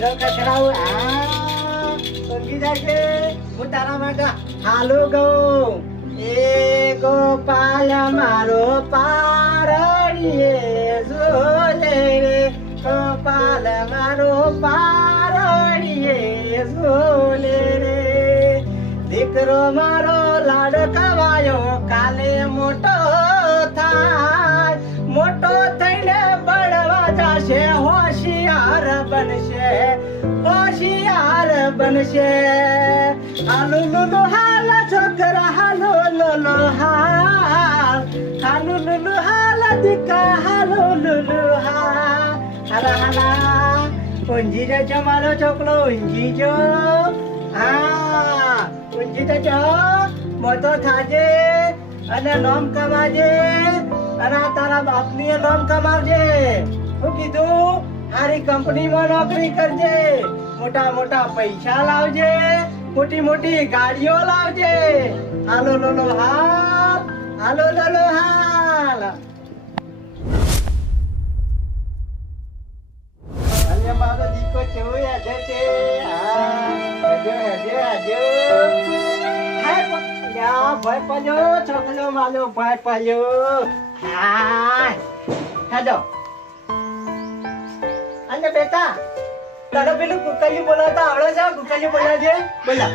ઘૂઘરો ખખડાવું આ ઊંઘી જશે. હું તારા માટે હાલો ગઉં એ ગોપાલ મારો પારણીએ ઝોલે રે. ગોપાલ મારો પારણીએ ઝોલે દીકરો મારો લાડ કાલે મોટો થાય होशियार बनशे होशियार बनशे हालो लुलु हाला छोकरा हालो लुलु हाल हालो लुलु हाला दिका हालो लुलु हाल हाला हाला उंजीरा जमालो छोकलो उंजीजो હા ઉંજીતા છો મોટો થાજે અને લોમ કમાજે અને તારા બાપની લોમ કમાવજે શું કીધું સારી કંપનીમાં નોકરી કરજે. મોટા મોટા પૈસા લાવજે. મોટી મોટી ગાડીઓ લાવજે. હાલો લોલો હાલ. હાલો લોલો હાલ. મારો દીકો કેવો યાદ છે? ભાઈ પાડ્યો, છોકરો મારો ભાઈ પાડ્યો. હા હેજો અને બેટા તને પેલું કુકલી બોલાવતા આવડે છે? કુકલી બોલાવજે. બોલા.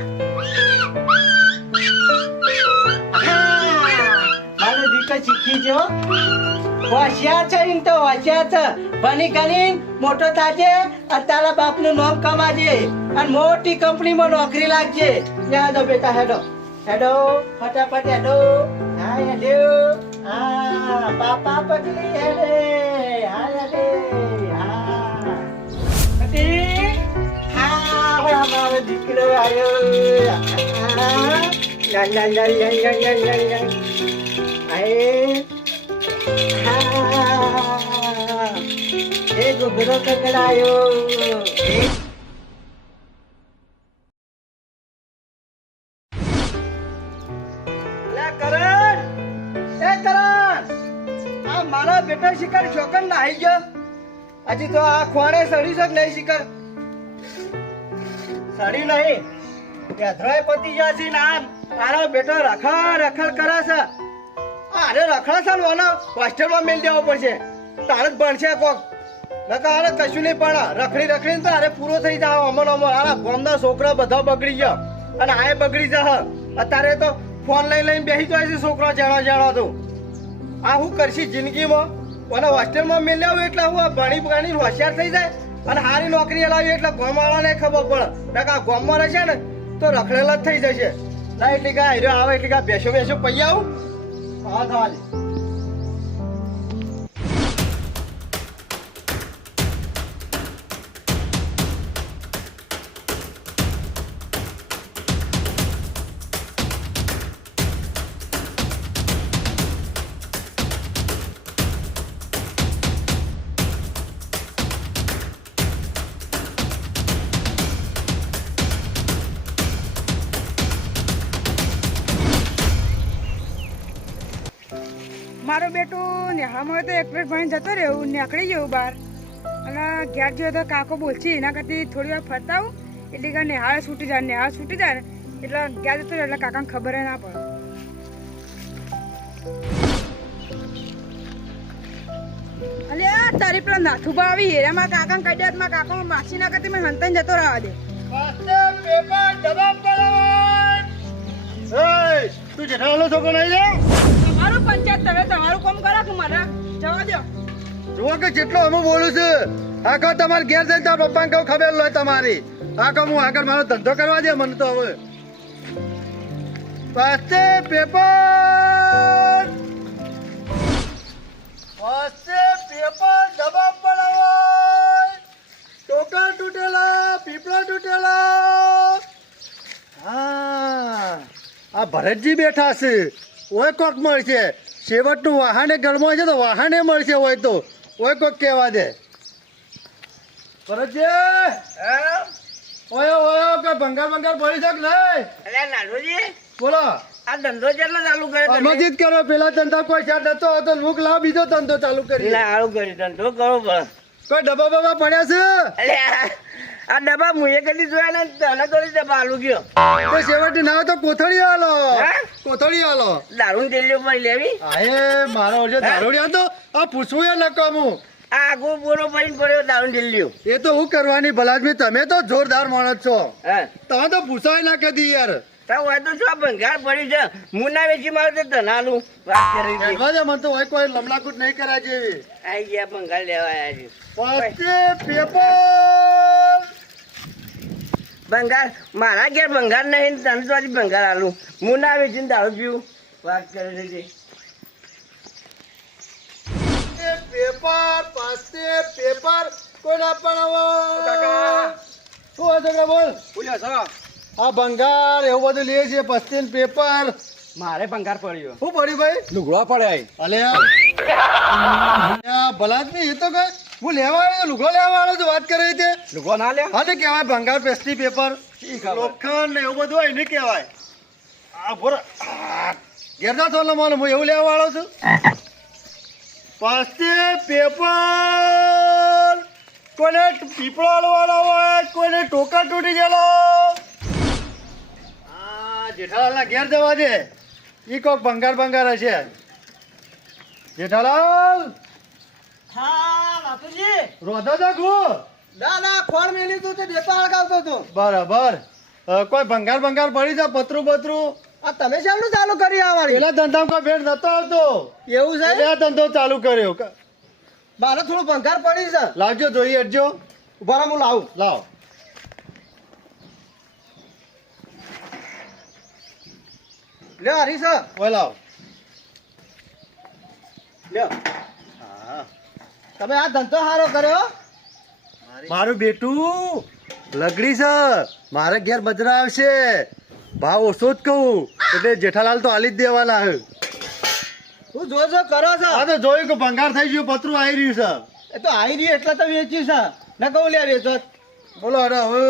મારો દીકો શીખી જો હોશિયાર છે મોટો થાજે અને તારા બાપનું નામ કમાજે અને મોટી કંપનીમાં નોકરી લાગજે. યાદો બેટા, હેડો. હેડો, ફટાફટ હેડો. હા હેડો. હા, પાપા પગલી હેડે. હા હેડે. મારો દીકરો આવ્યો એ ઘૂઘરો કકડાયો. મારા બેટા શિકાર શોકન ના આવી ગયો. હજી તો આ ખોણે સડી શક નહીં શિકાર. સડી નહીં. યાત્રાએ પતી જશે ને આમ તારો બેટો રખડ રખડ કરે છે. અરે રખડ છે ને ઓનો હોસ્ટેલમાં મેલ દેવો પડશે. તારે જ ભણશે કોક. નકા અરે કશું નહીં પણ રખડી રખડીને તો અરે પૂરો થઈ જાય અમર અમર અરે ગામના છોકરા બધા બગડી ગયા. અને આએ બગડી જા અત્યારે તો ફોન લઈ લઈને બેસી જાય છે છોકરો જાણો જાણો તો. આ હું કરશી જિંદગીમાં? અને હોસ્ટેલમાં લેવું એટલે હું ભણી ભણી હોશિયાર થઈ જાય? અને સારી નોકરી લાવી એટલે ગામવાળાને ખબર પડે. નકા ગામમાં રહેશે ને, તો રખડેલા જ થઈ જશે. ના, એટલી કા હીરો આવે એટલી કા બેસો બેસો, પૈયા આવું. હા હોય તો એક પ્લેટ ભણીને જતો રહ્યો નીકળી ગયો બહાર. અને ઘેર જોયો તો કાકો બોલશે, એના કરતી થોડી વાર ફરતા આવું. એટલે કે નિહાળ છૂટી જાય, નિહાળ છૂટી જાય ને, એટલે ઘેર જતો એટલે કાકાને ખબર ના પડે. અલે તારી પેલા નાથુબા આવી હેરામાં કાકાને કાઢ્યા માં કાકો માસી ના કરતી મને હંતન જતો રહેવા દે. તું જેઠાલાલનો છોકરો નહીં રે તમારું પંચાયત તમે તમારું કામ કરો કે મને જવા દો. જુઓ કે જેટલો અમે બોલું છું, આખો તમારે ઘેર જઈને તારા પપ્પાને કહું, ખબર લો તમારી. આખો હું આગળ મારો ધંધો કરવા દે મને તો હવે. પાસે પેપર પાસે પેપર દબા પડાવો ટોકર તૂટેલા, પીપળા તૂટેલા. હા. આ ભરતજી બેઠા છે. ઓય કોક મળશે. શેવટનું વાહને ઘરમાં છે તો વાહને મળશે હોય તો. ઓય કોક કહેવા દે. ભરતજી ઓયો ઓયો કે ભંગાર ભંગાર પડી શક નહીં. અરે લાલુજી બોલો. આ ધંધો કેટલો ચાલુ કર્યો તમે? અમે જ કરો પેલા ધંધા કોઈ ચાર નતો હતો. લુક લાવ બીજો ધંધો ચાલુ કરી ધંધો કરો કોઈ ડબ્બા બબ્બા પડ્યા છે? અલ્યા આ ડબ્બા મુએ કદી જોયા ને તને તો ડબ્બા આલુ ગયો. તો છેવટે ના હોય તો કોથળી આલો. હે? કોથળી આલો. દારૂ ડેલીઓ ભાઈ લેવી? આ મારો જે દારૂડિયા તો આ પૂછવું એ નકામું આગો બોરો પડીને પડ્યો દારૂ દિલ્હી એ તો હું કરવાની ભલાજમી તમે તો જોરદાર માણસ છો. હા? તમે તો પૂછાય ના કદી યાર. તો હોય તો શું આ ભંગાર પડી છે. મુના વેચી મારે તો ધનાલું વાત કરી દે, મને તો હોય કોઈ લમલાકૂટ નહીં કરાય જેવી. આઈ ગયા ભંગાર લેવા આવ્યા છે. પેપર! ભંગાર મારા ઘેર ભંગાર નહીં તમે તને તો હજી ભંગાર આલું. મુના વેચીને દારૂ પીવું. વાત કરી હતી પેપર પાસે પેપર. કોઈના પણ શું કે બોલ. બોલ્યો છો? આ ભંગાર એવું બધું લે છે પસ્તીન પેપર. મારે ભંગાર પડ્યો. શું પડ્યું ભાઈ? લુગડો પડે અલે જ નહીં એ તો કઈ હું લેવા આવ્યો લુગડો લેવા આવ્યો તો વાત કરી તે લુગડો ના લે? હા તે કહેવાય ભંગાર પેસ્ટી પેપર લોખંડ ને એવું બધું હોય ને કહેવાય. આ બોર ઘેર ના થોડો મને હું એવું લેવા વાળો છું. પાસે પેપર કોને પીપળો વાળો હોય કોઈને ટોકા તૂટી ગયેલો. જેઠાલાલના ઘેર જવા દે. એ કોક ભંગાર ભંગાર હશે. જેઠાલાલ! હા બાપુજી રોધો તો ના ના ખોળ મેલી તું તે દેતો અળગાવતો તું બરાબર. કોઈ ભંગાર ભંગાર પડી છે પતરું પતરું આ તમે શેમનું ચાલુ કરી આવવાની પેલા ધંધામાં કોઈ ભેટ નતો આવતો? એવું છે? આ ધંધો ચાલુ કર્યો. મારે થોડું ભંગાર પડી છે. લાવજો જોઈએ હટજો ઊભા હું લાવું. લાવ. લ્યો હરીશ. ઓય લાવ. લ્યો હા. તમે આ ધંધો સારો કર્યો? મારું બેટું લગડી છે. મારે ઘેર બજરા આવશે. ભાવ ઓછો જ કહું. એટલે જેઠાલાલ તો હાલી જ દેવાના હે હું જો જો કરો છો. હા તો જોયું કે ભંગાર થઈ ગયું પતરું આવી રહ્યું છે. એ તો આવી રહ્યું એટલે તો વેચ્યું છે. ન કહું લે વેચો બોલો અરે હવે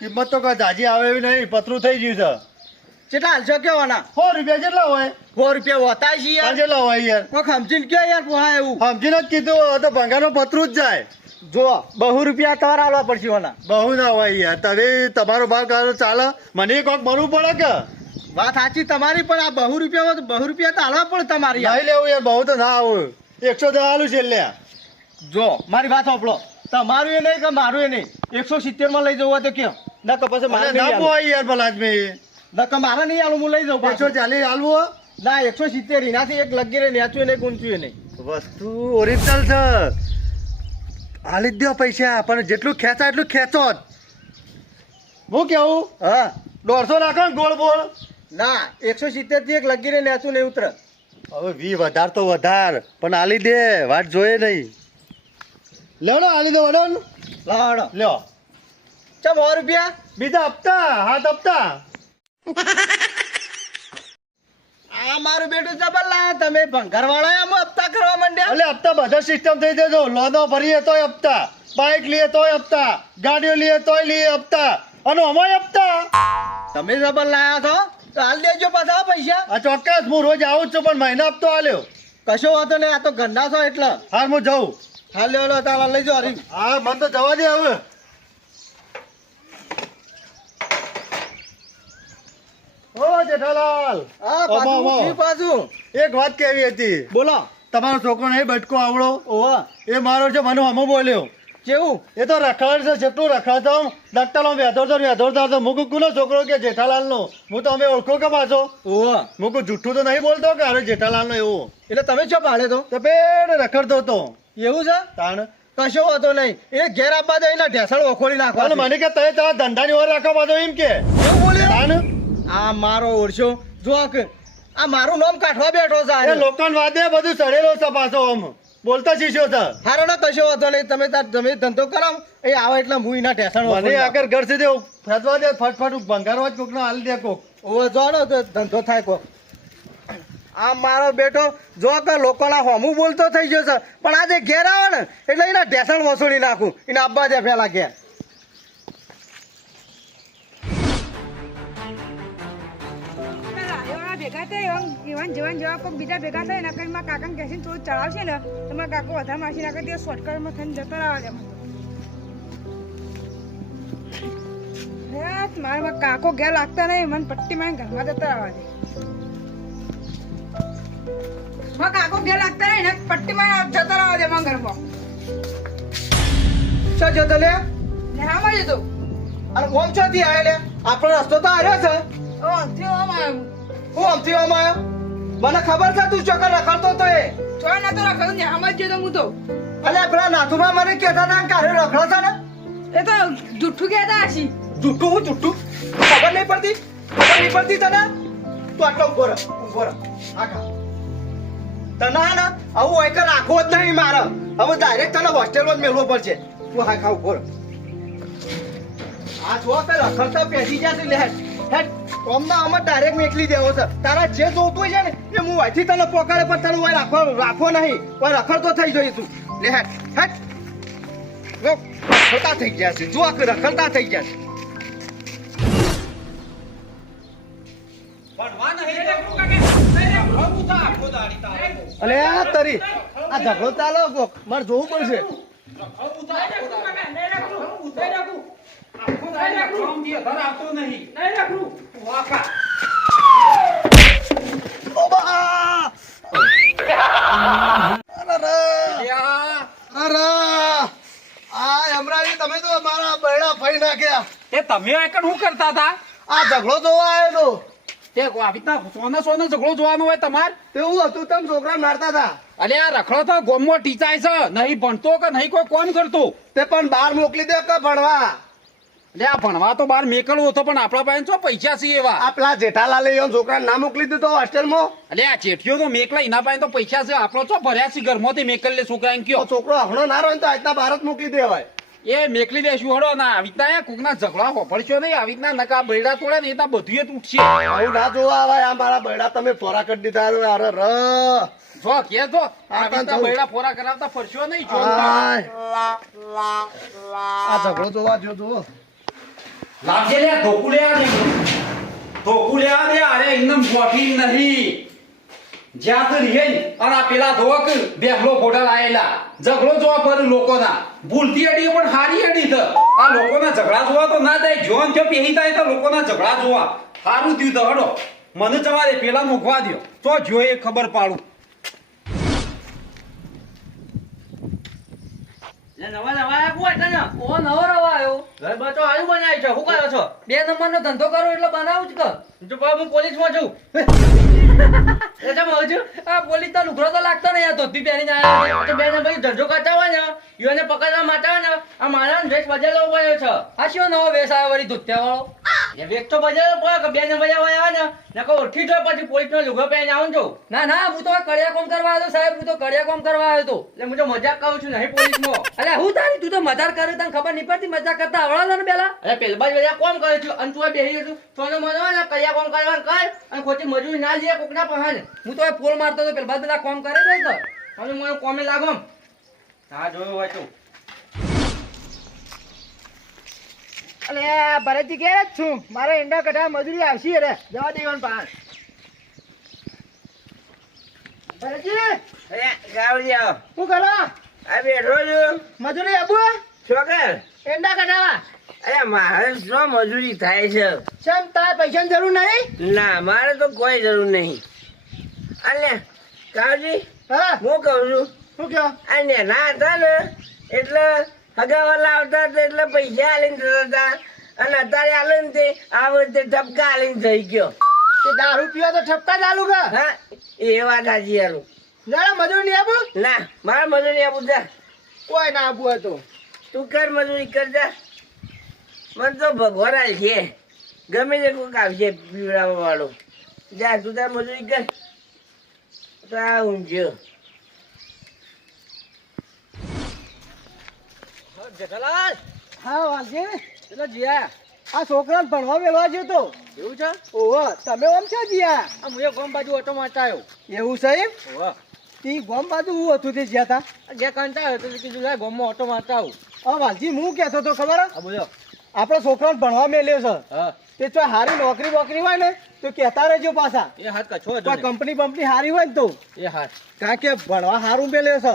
કિંમત તો કોઈ જાજી આવે એવી નહીં પતરું થઈ ગયું છે. કેટલા હાલશો કેવાના સો રૂપિયા કેટલા હોય? સો રૂપિયા હોતા છે યાર. કેટલા હોય યાર. કોઈ સમજીને કયો યાર પોહા એવું? સમજીને જ કીધું તો ભંગાનો પતરું જ જાય. જો બહુ રૂપિયા તમારે આવવા પડશે ઓના બહુ ના હોય યાર. તમે તમારો ભાવ કરો ચાલે મને કોક ભરવું પડે કે? વાત સાચી તમારી પણ આ બહુ રૂપિયા તો બહુ રૂપિયા તો હાલવા પડે તમારી. નહીં લેવું યાર બહુ તો ના આવું. એકસો દસ આલું છે લે જો મારી વાત સાંભળો. તમારું એ નહીં કે મારું એ નહીં. એકસો સિત્તેરમાં લઈ જવું હોય તો કેમ ના તો પછી મારે ના. પોવાય યાર ભલા આદમી. ના મારે નહીં આલું હું લઈ જાઉં એકસો ચાલીસ આલવું. ના એકસો સિત્તેર એનાથી એક લગી રહે નેચું નહીં ગુંચ્યું નહીં વસ્તુ ઓરિજિનલ છે. આલી જ દો પૈસા પણ જેટલું ખેંચાય એટલું ખેંચો જ. હું કેવું? હા. દોઢસો રાખો ને ગોળ બોળ. ના એકસો સિત્તેરથી એક લગી રહે નેચું નહીં ઉતરે. હવે વી વધાર તો વધાર પણ આલી દે વાત જોઈએ નહીં. લ્યો ને આલી દો વડો ને. લ્યો. ચમ સો રૂપિયા? બીજા હપ્તા હાથ હપ્તા. આ મારું બેટું જબરલા તમે ભંગાર વાળા આમ હપ્તા કરવા માંડ્યા? એટલે હપ્તા બધા સિસ્ટમ થઈ જજો. લોનો ભરીએ તોય હપ્તા. બાઇક લઈએ તોય હપ્તા. ગાડીઓ લઈએ તોય લઈએ હપ્તા. અને અમાય હપ્તા. તમે જબર લાયા છો? તો હાલ દેજો પાછા પૈસા. આ ચોક્કસ હું રોજ આવું જ છું પણ મહિના હપ્તો આલ્યો. કશો વાંધો નહીં આ તો ગંડા છો એટલે. હાલ હું જાઉં. હાલ લ્યો લો તારા લઈ જાઓ હરી હા મને તો જવા દે હવે. જેઠાલાલ હા એક વાત કેવી હતી? બોલો. તમારો છોકરો નહીં બટકો આવડો. એ મારો છે મને હમો બોલ્યો. કેવું? એ તો રખડ છે જેટલું રખડતો ડક્ટરો વેધોડતો વેધોડતો હતો મુકુ કુનો છોકરો કે જેઠાલાલનો? હું તો અમે ઓળખો કે પાછો? મુકુ જુઠ્ઠું તો નહીં બોલતો કે અરે જેઠાલાલ નો એવું? એટલે તમે છો પાડે તો? તો પેડ રખડતો હતો એવું છે? તાણ. કશો વાંધો નહીં. એ ઘેર આપવા દો એના ઢેસણ ઓખોડી નાખવાનું નાખવા મને કે તમે તમારા ધંધાની ઓર રાખવા દો એમ કે. એવું બોલ્યો? તાણ. આ મારો ઓરશો જો આ મારું નામ કાઢવા બેઠો છે એ લોકન વાદે બધું સડેલો છે પાછો આમ. બોલતા શીખ્યો છે. હારો ને કશો વાંધો નહીં. તમે તાર તમે ધંધો કરાવો એ આવે એટલે હું એના ઢેસણ મને. આગળ ઘર સુધી ફેંચવા દે ફટફટ ભંગારવા જ કોકનો હાલ દે કોક. ઓવે જો ને તો ધંધો થાય કો આ મારો બેટો જો કે લોકોના હોમું બોલતો થઈ ગયો છે. પણ આજે ઘેર આવે ને એટલે એના ઢેસણ વસૂલી નાખું. એના અબ્બા જે પેલા ઘેર. એવા ભેગા એવા એવાન જવાન જેવા કોઈક બીજા ભેગા થાય ને કંઈ મારા કાકાને કહેશે થોડું ચડાવશે ને તો મારા કાકો વધારે માસી નાખે તે શોર્ટકટમાં થઈને જતો આવે મને. મારા કાકો ઘેર લાગતા નહીં મને પટ્ટી માં ઘરમાં જતા આવવા દે. મારા કાકો ઘેર લાગતા નહીં ને પટ્ટી માં જતા આવવા દે મારા ઘરમાં. છો જતો લે ને હા માં જતો. અને કોમથી આયો લે આપણો રસ્તો તો આવ્યો છે. ઓ થયો આમાં હું આમ આવ્યો મને ખબર છે તું ચોકર રખડતો તો એ. તો ના તો રખડતો ને સમજ જતો હું તો. અલે પેલા નાથુમાં મને કહેતા હતા કારે રખડો છે ને? એ તો જુઠ્ઠું કહેતા હશી. જુઠ્ઠું હું જુઠ્ઠું? ખબર નહીં પડતી? ખબર નહીં પડતી તને? તું આટલો ઊભો રહ ઊભો રહ. આખા તને ને આવું હોય કે રાખવો જ નહીં મારે. હવે ડાયરેક્ટ તને હોસ્ટેલમાં જ મેળવો પડશે. તું હા ખા ઊભો રહ. આ જો તે રખડતા પેસી જશે લે હેડ કોમના આમાં ડાયરેક્ટ મેકલી દેવો છે. તારા જે જોતું હોય છે ને એ હું અહીંથી તને પોકાડે પણ તને હોય રાખો રાખો નહીં. હોય રખડતો થઈ જઈશું. લે હેટ હેટ રખડતા થઈ ગયા છે. જો આ રખડતા થઈ ગયા છે. અલે આ તરી. આ ઝઘડો ચાલો કોક. મારે જોવું પડશે. ઓ બા અરે અરે આ હમણાં તમે તો મારા બૈડા ફઈ નાખ્યા તે તમે એકણ શું કરતા આ ઝઘડો જોવા આવ્યો તો તે આવી રીતના સોને સોને ઝઘડો જોવાનો હોય તમાર? તેવું હતું છોકરા મારતા હતા. અલે આ રખડો તો ગોમમાં ટીચાય છે. નહીં ભણતો કે નહીં કોઈ કોમ કરતો? તે પણ બહાર મોકલી દે કે ભણવા. આ ભણવા તો બહાર મેકલવો હતો પણ આપણા પાસે શું પૈસા છે એવા? જેઠાલાલ છોકરા ના મોકલી દીધો હોસ્ટેલમાં? એટલે આ ચેઠિયો તો મેકલા એના પાસે તો પૈસા છે. આપણો તો ભર્યા છે ઘરમાંથી મેકલ લે છોકરા એમ કયો છોકરો હમણો ના રહ્યો તો આજના ભારત મોકલી દેવાય એ મેકલી દેશું હડો? ના આવી રીતના કોકના ઝઘડા હોફળશો નહીં. આવી રીતના નકા બૈડા તોડે ને એ તો બધું જ તૂટશે. આવું ના જોવા આવે આ મારા બૈડા તમે ફોરા કરી દીધા અરે ર જો કે આ. બૈડા ફોરા કરાવતા ફરશો નહીં જો. આ ઝઘડો જોવા જો જો લાવજે લે ધોકુ લે આ ધોકુ દે અરે એકદમ ગોઠી નહીં. જ્યાં તો રીહે ને અને પેલા ધોક બેહલો ફોટા લાયેલા. ઝઘડો જોવા પર લોકોના. ભૂલતી અડી પણ હારી અડી તો. આ લોકોના ઝઘડા જોવા તો ના થાય જોન જો પેહી થાય તો લોકોના ઝઘડા જોવા. હારું થયું તો હડો. મને જવા દે પેલા મૂકવા દ્યો. તો જોઈએ ખબર પાડું નવા નવા આયા કોણ તને ઓ નવો રવા આવ્યો ઘર બાર તો હારું બનાવી છે શું કરો ધંધો કરો એટલે બનાવું જ કે જો બાબા હું પોલીસમાં છું. આ પોલીસ તો લુગડો તો લાગતો નહીં આ ધોતી પહેરીને આયા તો બેન ભાઈ ધંધો કરતા હોય ને ઈઓને પકડવા માટે ને આ મારા ડ્રેસ બજારવો પડ્યો છે. આ શું નવો વેશ આવ્યો વળી ધોત્યા વાળો એ તો બજારવો પડે કે બેન બજાર હોય ને નકો ઓળખી જો પછી પોલીસનો લુગડો પહેરીને આવું છું ના ના હું તો કડિયા કોમ કરવા આવ્યો સાહેબ હું તો કડિયા કોમ કરવા આવ્યો તો. એટલે હું તો મજાક કરું છું નહીં પોલીસનો અલ્યા હું તારી તું તો મજાક કરે તને ખબર નહીં પડતી મજાક કરતા આવડા ને પેલા? અરે પેલબાજ બધા કોમ કરે છું અને તું બેસી છું. સોનો મને ને કયા કોમ કરવાનું કર અને ખોટી મજૂરી ના લે કોકના પહાને. હું તો પોલ મારતો તો પેલા બધા કોમ કરે છે તો. અને મને કોમે લાગો. હા જોયું હોય તો. અલે ભરતજી ઘેર જ છું. મારે ઈંડા કઢા મજૂરી આવશે રે. જવા દેવાનું પાન ભરતજી અરે ગાવડિયા શું કરો? આ બેઠો છું. મજૂરી આબુ છોકર ઈંડા કઢાવા અરે મારે શું મજૂરી થાય છે? સમ તાર પૈસાની જરૂર નહીં? ના મારે તો કોઈ જરૂર નહીં. અલે કાવજી હા? હું કહું છું. શું કયો આ નેના હતા ને એટલે હગાવાલા આવતા હતા એટલે પૈસા આલીને જતા હતા. અને અત્યારે આલે ને તે આ વખતે ઠપકા આલીને થઈ ગયો. તે દારૂ પીવા તો ઠપકા ચાલુ કર. હા એ વાત હાજી યારું ના મજૂરી નહીં આપું. ના મારે મજૂરી આપું જા. કોઈ ના આપું હોય તો. તું કર મજૂરી કર જા. મને તો ભગવાન છે. ગમે તે કોઈક આવશે પીવડાવવા વાળો જા તું તાર મજૂરી કર. તો આ ઊંઘ્યો. જેઠાલાલ હા વાલજી. એટલે જીયા. આ છોકરાને ભણવા મેળવા છે તો. એવું છે? ઓહો તમે ઓમ છે જીયા? આ મુએ ગોમ બાજુ ઓટો મારતા એવું સાહેબ ઓહો. તી ગોમ બાજુ હું હતું તે જ્યાં તા ગયા કંટા આવ્યો તો કીધું લે ગોમમાં ઓટો મારતા આવું હા વાલજી હું કહેતો તો ખબર હે? આ બોલો. આપણો છોકરાને ભણવા મેલ્યો છે. હા. તે તો હારી નોકરી બોકરી હોય ને તો કહેતા રહેજો પાછા. એ હાથ કછો કંપની બંપની હારી હોય ને તો. એ હાથ. કારણ કે ભણવા હારું મેલ્યો છે.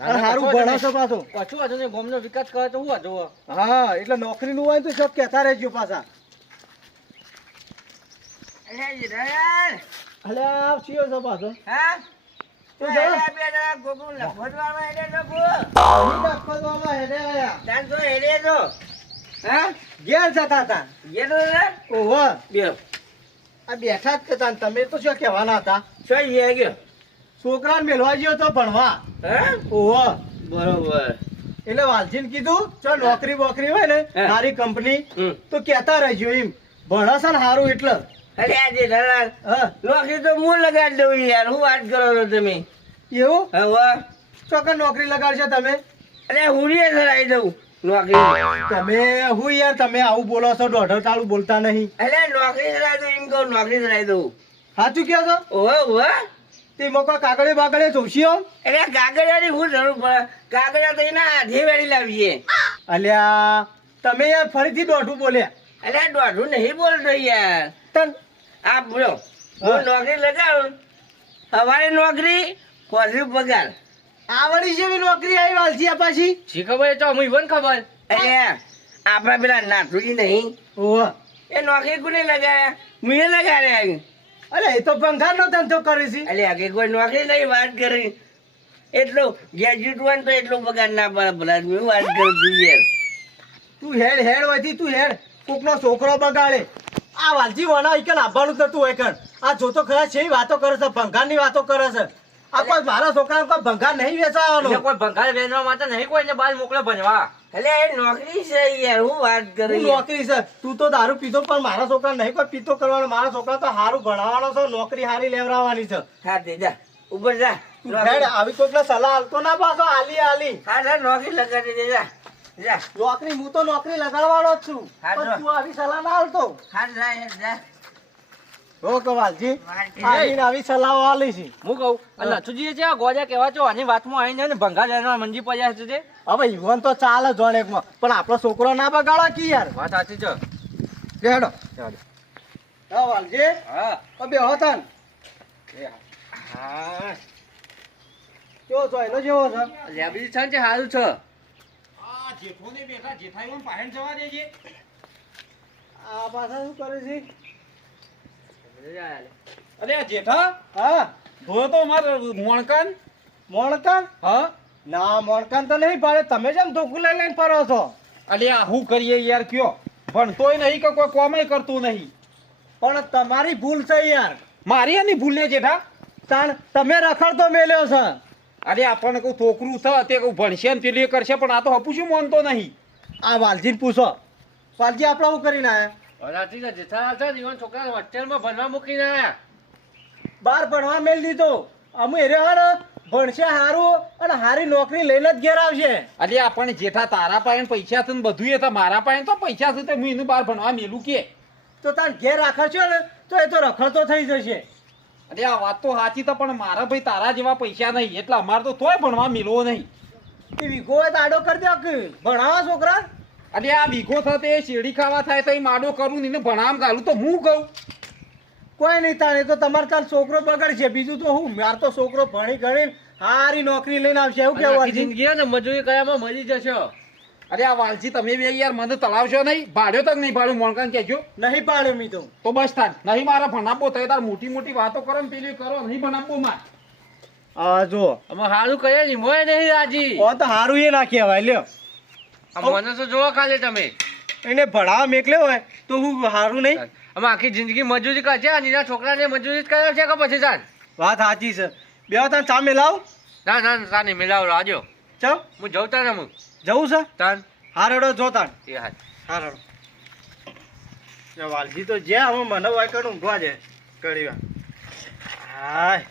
અને હારું ભણે છે પાછું. કછું હતો ગોમનો વિકાસ કરે તો હું હતો હા એટલે નોકરીનું હોય તો સબ કહેતા રહેજો પાછા. અલ્યા જેઠાલાલ અલ્યા છો પાછો. હા? તો શું બે જણા ગોકુળ લખોટવામાં હેડે તો ગો. અહીં હેડે આયા. તાન તો હેડે તો હા? ઘેર જતા હતા. ગેટો ઓહો. બેહો. આ બેઠા જ હતા તમે તો શું કહેવાના હતા? શું ગયો? છોકરાને મેળવા ગયો તો ભણવા. હા? ઓહો. બરોબર. એટલે વાલજીને કીધું ચો નોકરી બોકરી હોય ને હા. સારી કંપની. તો કેતા રહેજો એમ. ભણશે ને સારું એટલે. અરે આજે નોકરી તો હું લગાડી દઉં યાર હું વાત કરો છો તમે? એવું? હવે ચોક્કસ નોકરી લગાડશો તમે? અરે હુંડીએ ધરાવી દઉં નોકરી. તમે હું યાર તમે આવું બોલો છો દોઢ તાળું બોલતા નહીં. અરે નોકરી ધરાવી દઉં એમ કહું નોકરી ધરાવી દઉં. સાચું કહો છો? ઓહો ઓહો તે મોકો કાગળે બાગળે જોશી એટલે કાગળિયાની શું જરૂર પડે? ગાગળિયા તો એના આધે વેળી લાવીએ. અલ્યા તમે યાર ફરીથી દોઢું બોલ્યા. આ દોઢું નહીં બોલતો યાર. તન. આ બોલો હું નોકરી લગાડું સવારે નોકરી પોઝિટિવ પગાર. આવડી જેવી નોકરી આવી વાલજી આ પાછી. શી ખબર તો અમને પણ ખબર? અરે આપણા પેલા નાથુજી નહીં. ઓહો. એ નોકરી કોને લગાડ્યા? મેં લગાડ્યા અરે એ તો ભંગારનો ધંધો કરે છે. અરે આગે કોઈ નોકરી નહીં વાત કરી. એટલો ગ્રેજ્યુએટ હોય તો એટલો પગાર ના પડે ભલા હું વાત કરું છું યાર. તું હેડ હેડ હોયથી તું હેડ. કોકનો છોકરો બગાડે. આ વાલજી વના એક લાભવાનું થતું હોય કર. આ જોતો ખરા છે વાતો કરે છે ભંગારની વાતો કરે છે. આ કોઈ મારા છોકરાને કોઈ ભંગાર નહીં વેચાવાનો. કોઈ ભંગાર વેચવા માટે નહીં કોઈને બાર મોકલે ભણવા. અલે એ નોકરી છે યાર હું વાત કરી. નોકરી છે. તું તો દારૂ પીધો પણ મારા છોકરા નહીં કોઈ પીતો કરવાનો. મારા છોકરા તો હારું ભણાવવાનો છે નોકરી સારી લેવડાવવાની છે. હા તે જા ઉપર જા. આવી કોકને સલાહ હાલતો ના પાછો આલી આલી. હા નોકરી લગાડી દે જા. જા. નોકરી હું તો નોકરી લગાડવાનો જ છું. તું આવી સલાહ ના હાલતો હા જા જા. હો કવાલજી આવીને આવી સલાહ આલી છે. હું કહું અને નથુજી છે આ ગોજા કેવા છો? આની વાતમાં આવીને ને મંજી પડ્યા છે તે હવે ઈવન તો ચાલે જોણ એકમાં પણ આપણો છોકરો ના બગાડો કી યાર? વાત સાચી છે. લેડો હા વાલજી હા. તો હોતન હા. કેવો છો એનો જેવો છે? છે ને સારું છે. આ જેઠોને બેઠા જેઠાઈઓને પાહેણ જવા દેજે. આ પાછા શું કરે છે? અરે આ જેઠા? હા? ધોયો તો મારે મોણકાન? મોણકાન? હા? ના મોણકાન તો નહીં પાડે તમે જેમ ધોકું લઈ લઈને ફરો છો. અરે આ શું કરીએ યાર કયો? ભણતોય નહીં કે કોઈ કોમે કરતું નહીં. પણ તમારી ભૂલ છે યાર. મારી એની ભૂલ ને જેઠા? તાણ તમે રખડતો મેલ્યો છે. અરે આપણને કહું છોકરું છે તે કહું ભણશે ને પેલી કરશે પણ આ તો હપુ શું માનતો નહીં? આ વાલજીને પૂછો. વાલજી આપણે શું કરીને આયા. સાચી છે જેઠા છે એવા છોકરા હોસ્ટેલમાં ભણવા મૂકીને. ના બાર ભણવા મેલ દીધો. અમે એ રહ્યો ને ભણશે હારું અને હારી નોકરી લઈને જ ઘેર આવશે. અરે આપણને જેઠા તારા પાસે પૈસા છે ને બધું એ તો મારા પાસે તો પૈસા છે તો હું એનું બહાર ભણવા મેલું કે? તો તાર ઘેર રાખશો ને તો એ તો રખડતો થઈ જશે. અરે આ વાત તો સાચી તો પણ મારા ભાઈ તારા જેવા પૈસા નહીં એટલે અમારે તો તોય ભણવા મેલવો નહીં. એ વીઘો હોય તો આડો કરી દે કે ભણાવા છોકરા. અરે આ વીઘો થતે શેરડી ખાવા થાય તો એ માડો કરું ને ભણામ ગાલું તો હું કહું? કોઈ નહીં તારે તો તમારે તાર છોકરો બગડશે. બીજું તો હું? માર તો છોકરો ભણી ગણી હારી નોકરી લઈને આવશે. એવું કેવું જિંદગી ને મજૂરી કયામાં મરી જશો. અરે આ વાલજી તમે બે યાર મને તળાવશો નહીં? ભાડ્યો તક નહીં ભાડ્યું મોણકાન કહેજો. નહીં ભાડ્યો મી તો. તો બસ થાય નહીં મારા ભણાપો થાય તાર મોટી મોટી વાતો કરો ને પેલી કરો. નહીં ભણાપો માર. હા જો. અમે સારું કહીએ નહીં મોય નહીં રાજી. ઓ તો હારું એ ના કહેવાય લ્યો. આ મને તો જોવો ખાલી તમે. એને ભણાવવા મેકલ્યો હોય તો હું હારું નહીં. અમે આખી જિંદગી મજૂરી કરશે અને એના છોકરાને મજૂરી જ કરે છે કે પછી ચાલ? વાત સાચી છે. બે તાર ચા મેલાવ. ના ના ના તાની મેલાવ રાજો ચાલ હું જઉં તાને હું જવું છે? તાન. હારડો જો તાન. એ હા હારડો વાલજી તો જ્યાં હવે મને હોય કરું ઊંઘવા જાય કડી વાર હાય.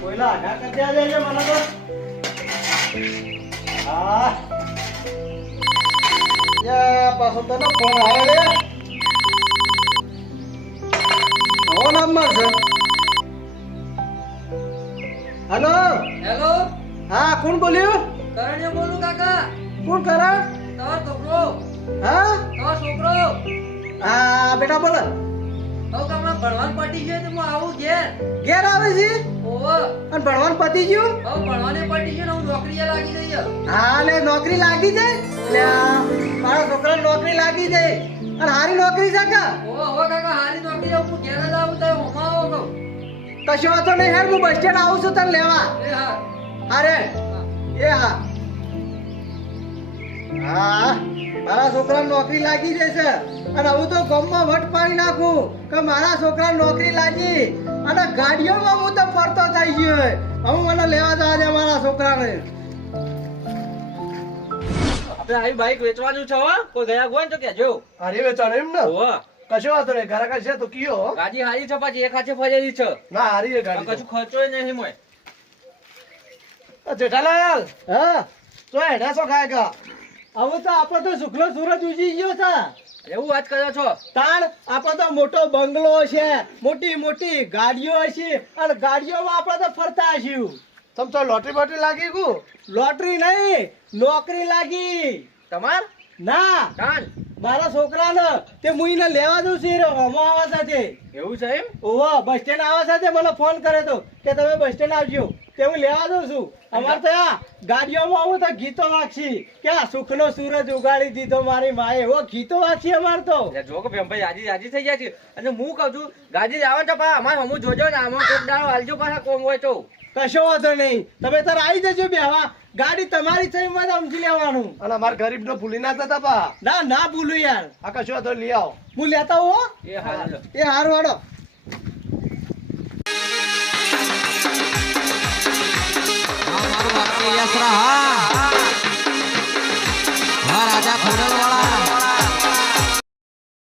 કોઈલા આઘા કરી દેજે મને તો. હા. યા પાછો તને ફોન આવે રે નવો નંબર છે. હલો હેલો હા કોણ બોલ્યું? કરણ્ય બોલું કાકા. કોણ કરે તમારો છોકરો. હા? તમારો છોકરો. હા બેટા બોલો. તો હમણાં ભણવાનું પટી છે તો હું આવું ઘેર. ઘેર આવે છે? અને ભણવાનું પતી ગયું? હવે ભણવાને પતી ગયું ને હું નોકરીએ લાગી જઈ હા લે નોકરી લાગી જાય લે મારા છોકરાને નોકરી લાગી જાય અને હારી નોકરી છે કા? ઓ હવે કાકા હારી નોકરી હું ઘેર જ આવું તો હોમાં આવો કહું. કશો વાંધો નહીં હેડ હું બસ સ્ટેન્ડ આવું છું તને લેવા. એ હા. અરે એ હા. હા મારા છોકરાને નોકરી લાગી જશે. અને હું તો ગમમાં વટ પાડી નાખું કે મારા છોકરાને નોકરી લાગી. અને ગાડીઓમાં હું તો ફરતો થઈ ગયો હવે મને લેવા જવા દે મારા છોકરાને. આપણે આવી બાઈક વેચવાનું છે હો. કોઈ ગયા હોય ને તો જો અરે વેચાણ એમ ને? કશો વાતો નહીં. ઘરે કશે તો કયો ગાડી હારી છે પાછી એક હાથે ફરેલી છે. ના હારી આ કશું ખર્ચો નહીં મોય જેઠાલાલ હા? તો એડા શું ખાય કા હવે તો આપણે તો શુક્લ સૂરજ ઉજી ગયો છે. એવું વાત કરો છો? તાણ આપણો તો મોટો બંગલો છે. મોટી મોટી ગાડીઓ છે. અને ગાડીઓમાં આપણે તો ફરતા છીએ. તમ તો લોટરી બોટરી લાગી ગયું? લોટરી નહીં નોકરી લાગી. તમાર? ના. કાન મારા છોકરાને તે મુ લેવા દઉં છું હમો આવા સાથે. એવું છે એમ? ઓહો બસ સ્ટેન્ડ આવવા સાથે મને ફોન કરે તો કે તમે બસ સ્ટેન્ડ આવજો. તે હું લેવા દઉં છું. અમારે તો આ ગાડીઓમાં આવું તો ગીતો વાગશી. કે આ સુખનો સૂરજ ઉગાડી દીધો મારી માએ. એવો ગીતો વાગશી અમારે તો. જો કે ભાઈ આજી આજી થઈ ગયા છે અને હું કહું છું ગાડી આવે તો પા અમારે હમું જોજો ને આમાં કોક દાડો હાલજો પાછા કોમ હોય તો. કશો વાંધો નહીં. તમે તાર આવી જજો બેહવા. ગાડી તમારી થઈ મને સમજી લેવાનું. અને અમાર ગરીબ નો ભૂલી ના થતા પા ના ના ભૂલું યાર. આ કશો વાંધો લઈ આવો. હું લેતા હો. એ હાલ. એ હારું હાડો હા રાજા ખોડલવાળા.